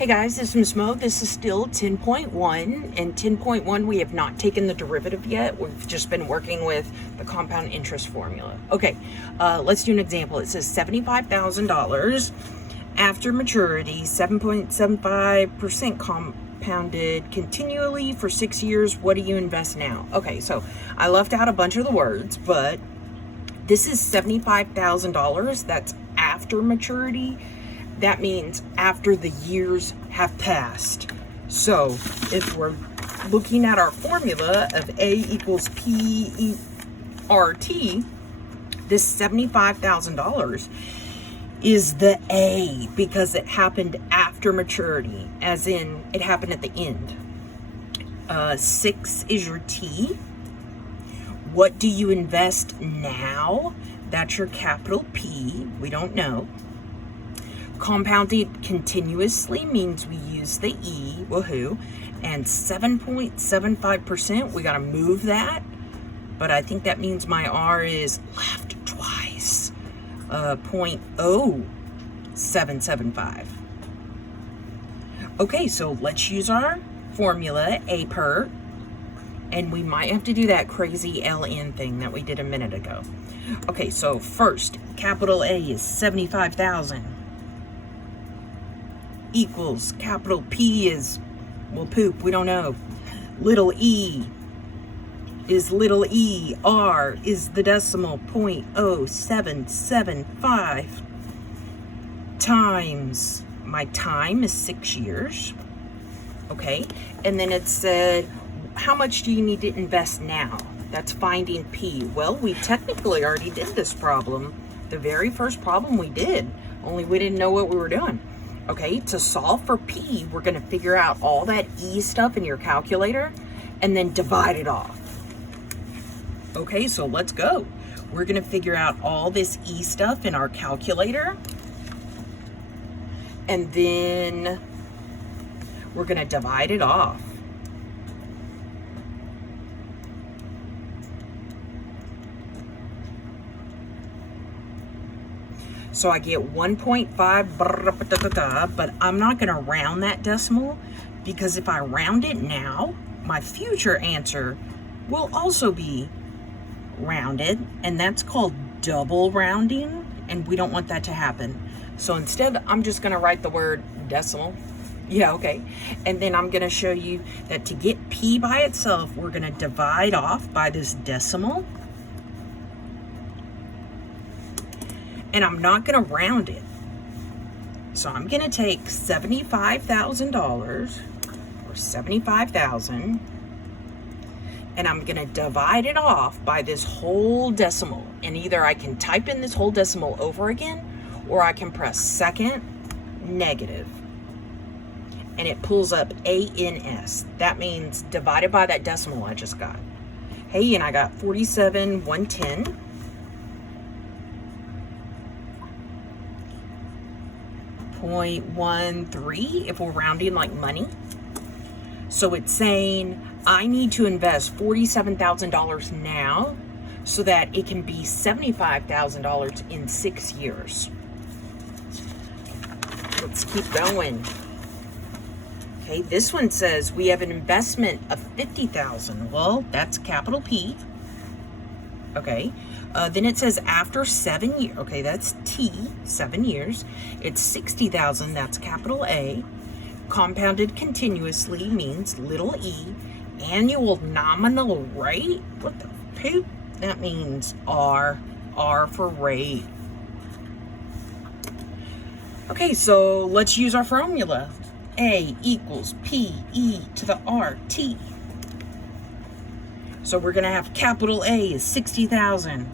Hey guys, this is Ms. Mo. This is still 10.1, and 10.1 we have not taken the derivative yet. We've just been working with the compound interest formula. Okay, let's do an example. It says $75,000 after maturity, 7.75% compounded continually for 6 years. What do you invest now? Okay, so I left out a bunch of the words, but this is $75,000. That's after maturity. That means after the years have passed. So if we're looking at our formula of A equals PRT, this $75,000 is the A because it happened after maturity, as in it happened at the end. 6 is your T. What do you invest now? That's your capital P. We don't know. Compounded continuously means we use the E, woohoo, and 7.75%, we gotta move that, but I think that means my R is left twice, 0.0775. Okay, so let's use our formula, A per, and we might have to do that crazy LN thing that we did a minute ago. Okay, so first, capital A is 75,000. Equals capital P is, well, poop, we don't know. Little e is little e. R is the decimal, 0.0775 times, my time is 6 years. Okay, and then it said, how much do you need to invest now? That's finding P. Well, we technically already did this problem. The very first problem we did, only we didn't know what we were doing. Okay, to solve for P, we're gonna figure out all that E stuff in your calculator and then divide it off. Okay, so let's go. We're gonna figure out all this E stuff in our calculator, and then we're gonna divide it off. So I get 1.5, but I'm not gonna round that decimal, because if I round it now, my future answer will also be rounded, and that's called double rounding, and we don't want that to happen. So instead, I'm just gonna write the word decimal. Yeah, okay. And then I'm gonna show you that to get P by itself, we're gonna divide off by this decimal. And I'm not gonna round it. So I'm gonna take $75,000, or 75,000, and I'm gonna divide it off by this whole decimal. And either I can type in this whole decimal over again, or I can press second negative, and it pulls up ANS. That means divided by that decimal I just got. Hey, and I got 47,110. 0.13 if we're rounding like money. So it's saying I need to invest $47,000 now so that it can be $75,000 in 6 years. Let's keep going. Okay, this one says we have an investment of $50,000. Well, that's capital P. Okay, then it says after 7 years, okay, that's T, 7 years, it's 60,000, that's capital A. Compounded continuously means little e. Annual nominal rate, what the poop? That means R for rate. Okay, so let's use our formula. A equals PE to the RT. So we're gonna have capital A is 60,000.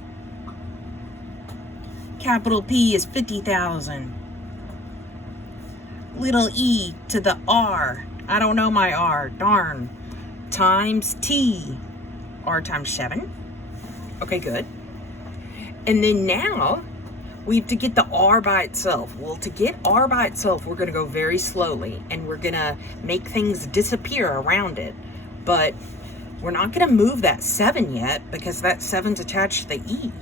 Capital P is 50,000. Little e to the R, I don't know my R, darn, times T, R times 7. Okay, good. And then now we have to get the R by itself. Well, to get R by itself, we're gonna go very slowly, and we're gonna make things disappear around it. But we're not gonna move that 7 yet, because that 7's attached to the E.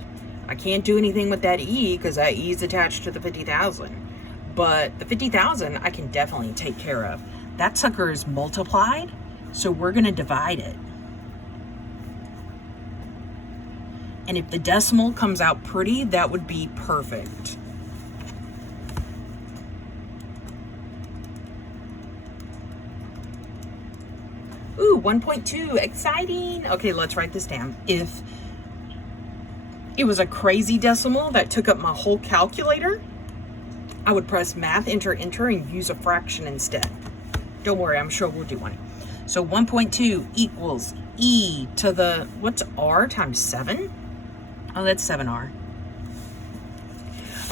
I can't do anything with that E because that E is attached to the 50,000. But the 50,000 I can definitely take care of. That sucker is multiplied, so we're going to divide it. And if the decimal comes out pretty, that would be perfect. Ooh, 1.2, exciting. Okay, let's write this down. If it was a crazy decimal that took up my whole calculator, I would press math, enter, and use a fraction instead. Don't worry, I'm sure we'll do one. So 1.2 equals e to the, what's r times 7? Oh, that's 7r.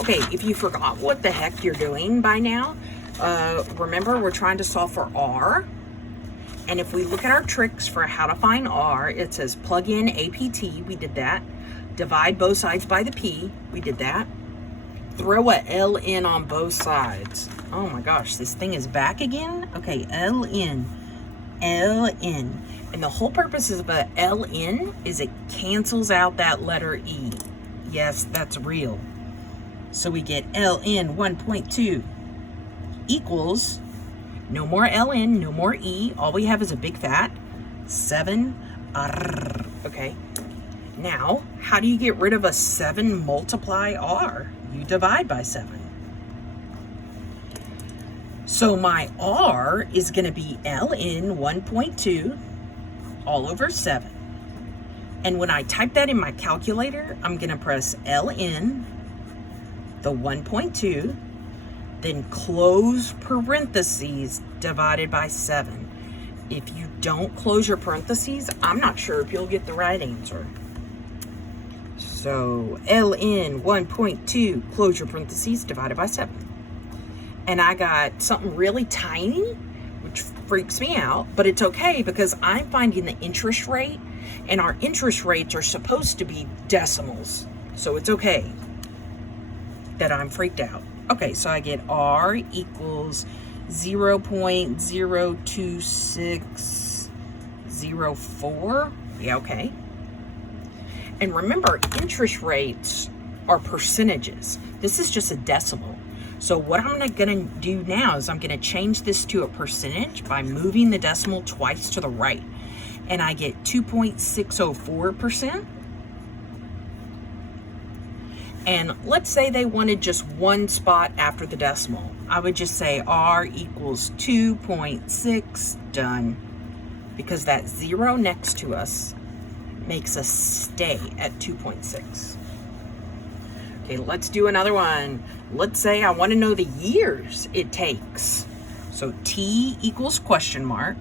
Okay, if you forgot what the heck you're doing by now, remember we're trying to solve for r. And if we look at our tricks for how to find r, it says plug in APT, we did that. Divide both sides by the p, we did that. Throw a ln on both sides. Oh my gosh, this thing is back again? Okay, ln. And the whole purpose of a ln is it cancels out that letter e. Yes, that's real. So we get ln 1.2 equals, no more ln, no more e. All we have is a big fat 7r. Okay. Now, how do you get rid of a 7 multiply r? You divide by 7. So my r is going to be ln 1.2 all over 7. And when I type that in my calculator, I'm going to press ln, the 1.2, then close parentheses divided by 7. If you don't close your parentheses, I'm not sure if you'll get the right answer. So ln 1.2, close your parentheses, divided by 7. And I got something really tiny, which freaks me out, but it's okay because I'm finding the interest rate, and our interest rates are supposed to be decimals. So it's okay that I'm freaked out. Okay, so I get r equals 0.02604. Yeah, okay. And remember, interest rates are percentages. This is just a decimal. So what I'm gonna do now is I'm gonna change this to a percentage by moving the decimal twice to the right. And I get 2.604%. And let's say they wanted just one spot after the decimal. I would just say r equals 2.6, done. Because that 0 next to us makes us stay at 2.6. Okay, let's do another one. Let's say I want to know the years it takes. So t equals question mark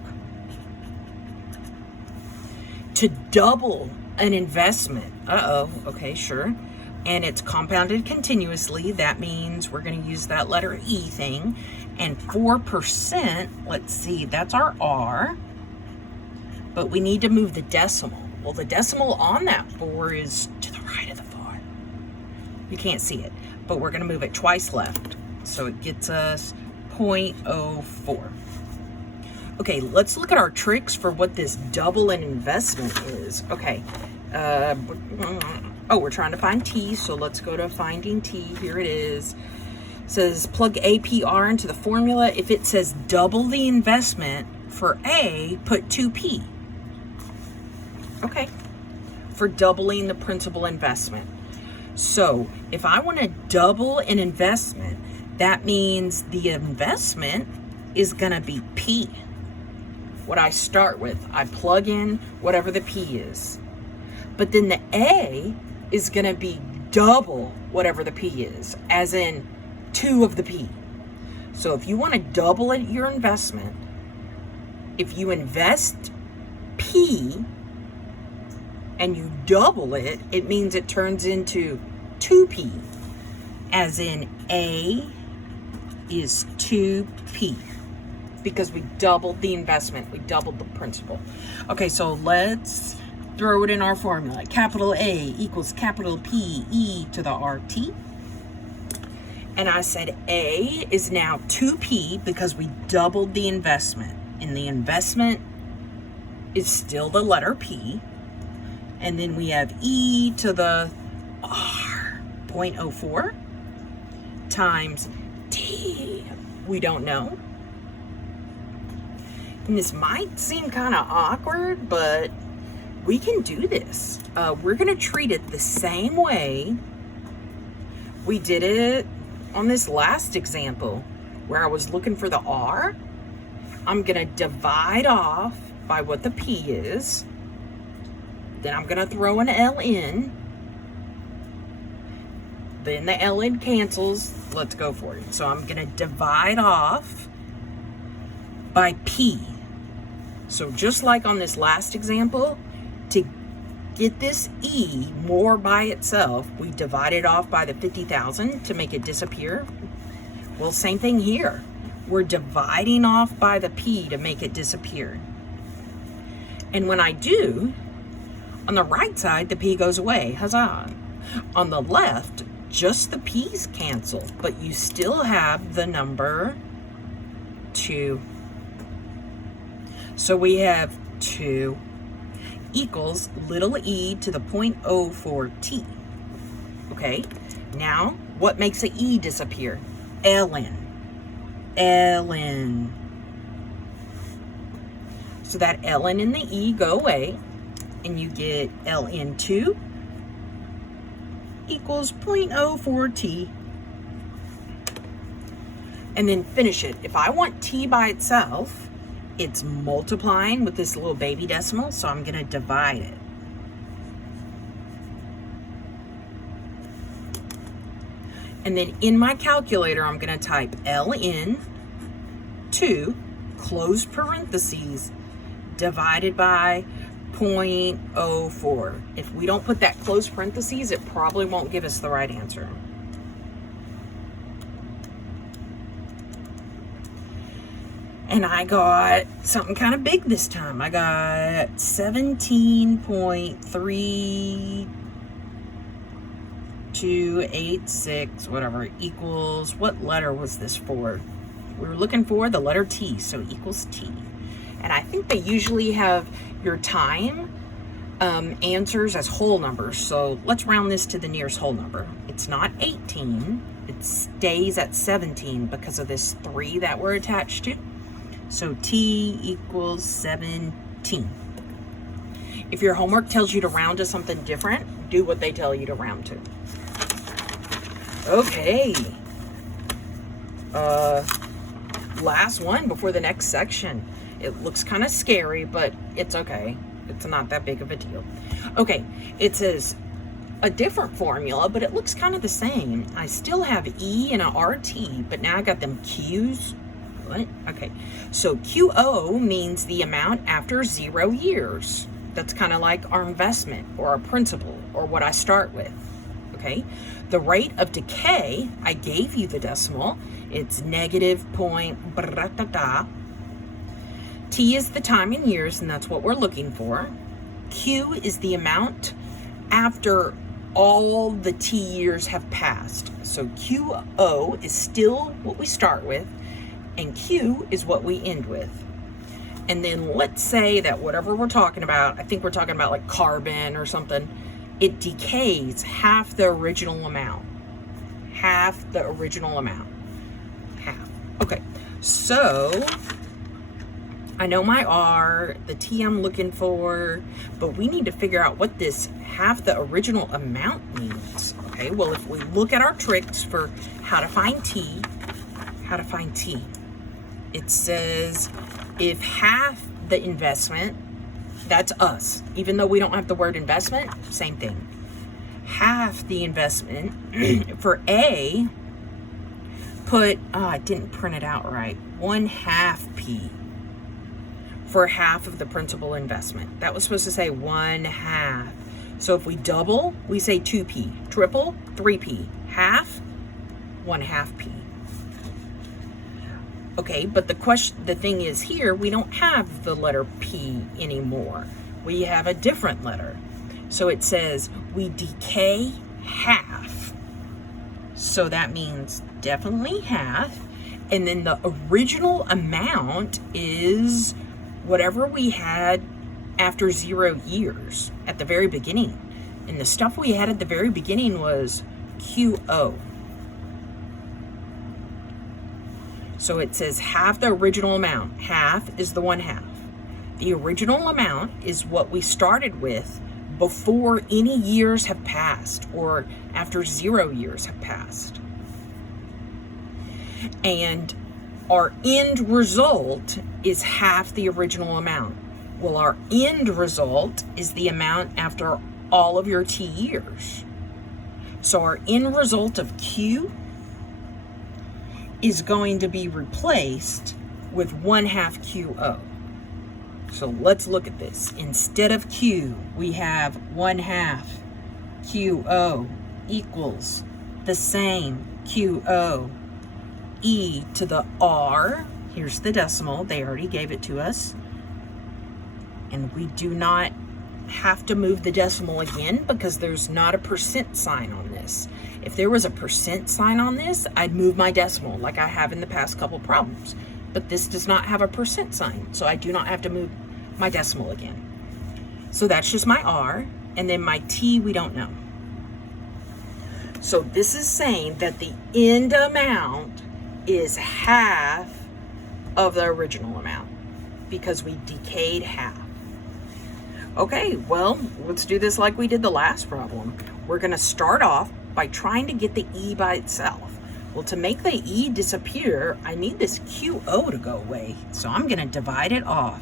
to double an investment. Okay, sure. And it's compounded continuously. That means we're going to use that letter E thing. And 4%, let's see, that's our R. But we need to move the decimal. Well, the decimal on that 4 is to the right of the 4. You can't see it, but we're going to move it twice left. So it gets us 0.04. Okay, let's look at our tricks for what this double an investment is. Okay. We're trying to find T, so let's go to finding T. Here it is. It says plug APR into the formula. If it says double the investment for A, put 2P. Okay. For doubling the principal investment. So if I want to double an investment, that means the investment is going to be P. What I start with, I plug in whatever the P is. But then the A is going to be double whatever the P is, as in 2 of the P. So if you want to double your investment, if you invest P and you double it, it means it turns into 2P, as in A is 2P, because we doubled the investment, we doubled the principal. Okay, so let's throw it in our formula. Capital A equals capital P e to the RT. And I said A is now 2P because we doubled the investment. And the investment is still the letter P. And then we have E to the R, 0.04 times T T? We don't know. And this might seem kind of awkward, but we can do this. We're going to treat it the same way we did it on this last example where I was looking for the R. I'm going to divide off by what the P is. Then I'm going to throw an L in. Then the ln cancels. Let's go for it. So I'm going to divide off by P. So just like on this last example, to get this E more by itself, we divide it off by the 50,000 to make it disappear. Well, same thing here. We're dividing off by the P to make it disappear. And when I do, on the right side, the P goes away. Huzzah. On the left, just the P's cancel, but you still have the number 2. So we have 2 equals little e to the 0.04t. Okay, now what makes an E disappear? ln. ln. So that ln and the E go away, and you get ln2 equals 0.04t. And then finish it. If I want t by itself, it's multiplying with this little baby decimal, so I'm going to divide it. And then in my calculator, I'm going to type ln 2, close parentheses, divided by 0.04. If we don't put that close parentheses, it probably won't give us the right answer. And I got something kind of big this time. I got 17.3286, whatever, equals, what letter was this for? We were looking for the letter T, so equals T. And I think they usually have your time answers as whole numbers. So let's round this to the nearest whole number. It's not 18. It stays at 17 because of this 3 that we're attached to. So T equals 17. If your homework tells you to round to something different, do what they tell you to round to. Okay. Last one before the next section. It looks kind of scary, but it's okay. It's not that big of a deal. Okay, it says a different formula, but it looks kind of the same. I still have E and a RT, but now I got them Q's. What? Okay, so QO means the amount after 0 years. That's kind of like our investment or our principal or what I start with. Okay, the rate of decay, I gave you the decimal. It's negative point. T is the time in years, and that's what we're looking for. Q is the amount after all the T years have passed. So QO is still what we start with, and Q is what we end with. And then let's say that whatever we're talking about, I think we're talking about like carbon or something, it decays half the original amount. Half the original amount. Half. Okay, so I know my R, the T I'm looking for, but we need to figure out what this half the original amount means. Okay, well, if we look at our tricks for how to find T, it says if half the investment, that's us, even though we don't have the word investment, same thing. Half the investment for A, put, I didn't print it out right, 1/2 P for half of the principal investment. That was supposed to say 1/2. So if we double, we say 2P. Triple, 3P. Half, 1/2 P. Okay, but the thing is here, we don't have the letter P anymore. We have a different letter. So it says we decay half. So that means definitely half. And then the original amount is whatever we had after 0 years at the very beginning. And the stuff we had at the very beginning was QO. So it says half the original amount. Half is the 1/2. The original amount is what we started with before any years have passed or after 0 years have passed. And our end result is half the original amount. Well, our end result is the amount after all of your t years. So our end result of Q is going to be replaced with 1/2 QO. So let's look at this. Instead of Q, we have 1/2 QO equals the same QO e to the R. Here's the decimal. They already gave it to us. And we do not have to move the decimal again because there's not a percent sign on this. If there was a percent sign on this, I'd move my decimal like I have in the past couple problems. But this does not have a percent sign, so I do not have to move my decimal again. So that's just my R, and then my T we don't know. So this is saying that the end amount is half of the original amount because we decayed half. Okay, well, let's do this like we did the last problem. We're going to start off by trying to get the E by itself. Well, to make the E disappear, I need this QO to go away. So I'm going to divide it off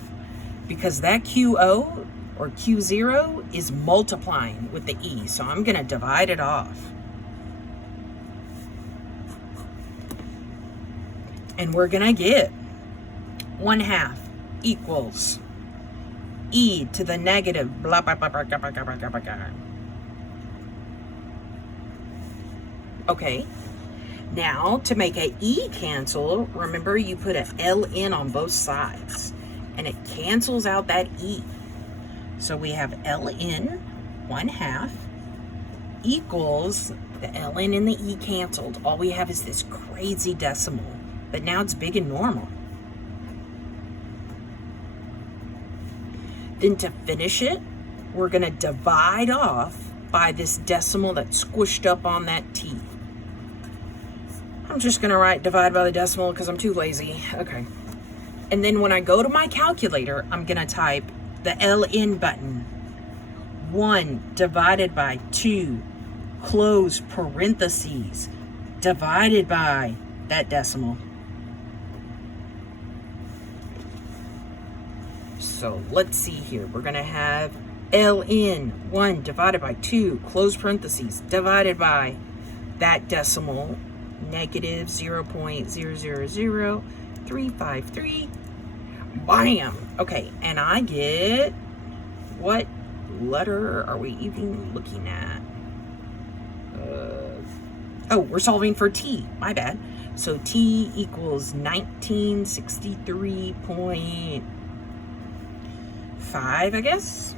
because that QO or Q0 is multiplying with the E. So I'm going to divide it off. And we're going to get 1/2 equals E to the negative blah, blah, blah, blah, blah, blah, blah, blah, blah. Okay, now to make a E cancel, remember you put a LN on both sides and it cancels out that E. So we have LN 1/2 equals the LN and the E canceled. All we have is this crazy decimal, but now it's big and normal. Then to finish it, we're going to divide off by this decimal that's squished up on that T. I'm just going to write divide by the decimal because I'm too lazy. Okay. And then when I go to my calculator, I'm going to type the LN button. 1 divided by 2, close parentheses, divided by that decimal. So let's see here. We're going to have LN 1 divided by 2, close parentheses, divided by that decimal, negative 0.000353. Bam! Okay, and I get, what letter are we even looking at? Oh, we're solving for T. My bad. So T equals 1963.5, I guess.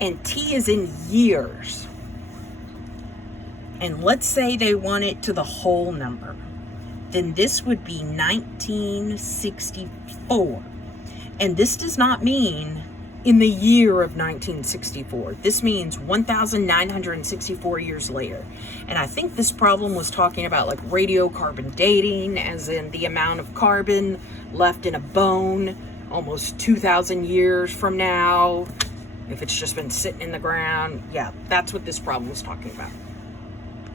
And T is in years. And let's say they want it to the whole number. Then this would be 1964. And this does not mean in the year of 1964. This means 1,964 years later. And I think this problem was talking about like radiocarbon dating, as in the amount of carbon left in a bone almost 2,000 years from now, if it's just been sitting in the ground. Yeah, that's what this problem was talking about.